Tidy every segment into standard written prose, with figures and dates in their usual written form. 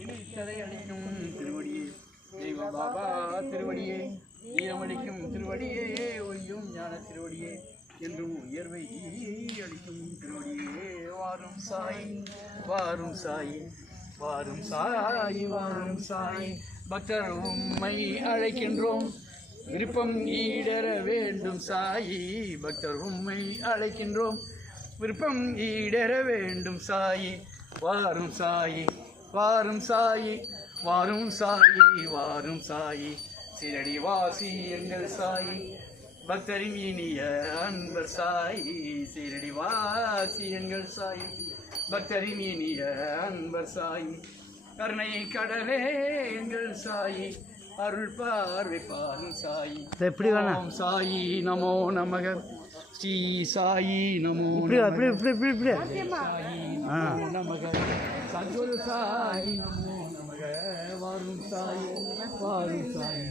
இனித்ததை அளிக்கும் திருவடியே தெய்வ பாபா திருவடியே நீரமளிக்கும் திருவடியே ஒய்யும் ஞான திருவடியே என்றும் உயர்வை அளிக்கும் திருவடியே வாரும் சாய் வாரும் சாய் வாரும் சாய் வாரும் சாய் பக்தர் உம்மை அழைக்கின்றோம் விருப்பம் ஈடற வேண்டும் சாயி பக்தர் உம்மை அழைக்கின்றோம் விருப்பம் ஈடற வேண்டும் சாயி வாரும் சாயி வாரும் சாயி வாரும் சாயி வாரும் சாயி சிரடி வாசி எங்கள் சாயி பக்தரின் இனிய அன்பர் சாயி சிரடி வாசி எங்கள் சாயி பக்தரின் இனிய அன்பர் சாயி கருணை கடலே எங்கள் சாயி அருள் பார்வை பாரும் சாயி எப்படி ஓம் சாயி நமோ நமக ஸ்ரீ சாயி நமோ சாயி நமோ நமக சத்குரு சாயி நமோ நமக வாரும் சாயி வாரும் சாயி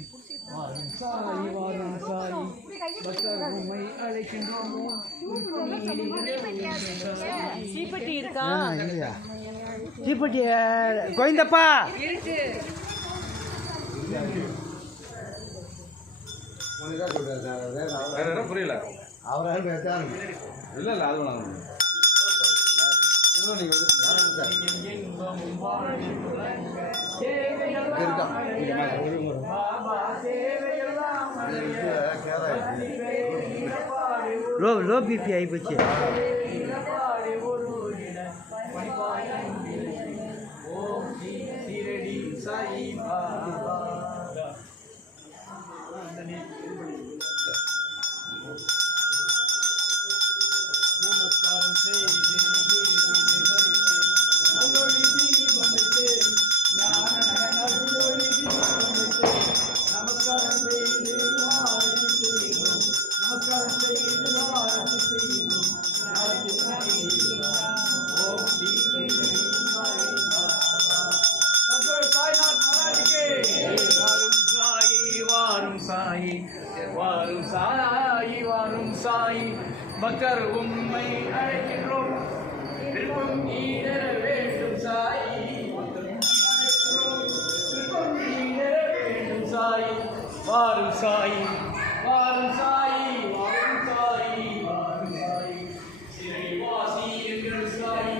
வாரும் சாயி வாரும் சாயி பக்தர் உம்மை அழைக்கின்றோம் தீப்பெட்டி இருக்கா? தீப்பெட்டி கோவிந்தப்பா புரியல அவரால் இல்லை இல்லை அது வேணாம் லோ பிபி ஆகிப்போச்சு வாரும் சாயி வாரும் சாயி பக்தர் உம்மை அழைக்கின்றோம் விருப்பம் ஈடற வேண்டும் சாயி விருப்பம் ஈடற வேண்டும் சாயி வாரும் சாயி வாரும் சாயி வாரும் சாயி வாரும் சாயி சிறை வாசி எங்கள் சாயி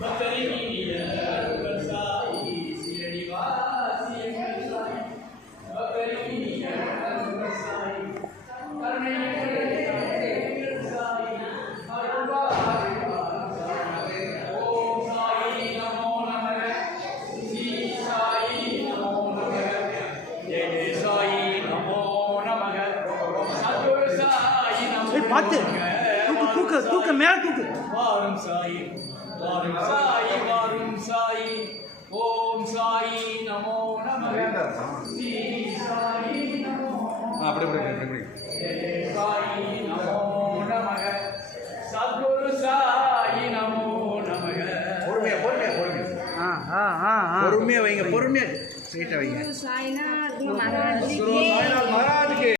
பக்தரின் இனிய அன்பர் சாயி சிறை வாசி எங்கள் சாயி பக்தரின் இனிய அன்பர் சாயி கருணை எங்கள் சாயி அருள் வாரும் சாயி ஓம் சாயி நமோ நமக ஸ்ரீ சாயி நமோ நமக ஜெய சாயி நமோ நமக சத்குரு சாயி நமோ பார்த்து தூக்கு மேல தூக்கு வாரும் சாயி வாரும் சாயி வாரும் சாயி ஓம் சாயி நமோ நமக ஸ்ரீ சாயி நமோ அப்படி அப்படி ஜெய சாயி நமோ நமக சத்குரு சாயி நமோ நமக பொறுமையா வைங்க பொறுமையா ஸ்ட்ரைட்டா வைங்க சாய்நாத் மகாராஜ் மகாராஜுக்கு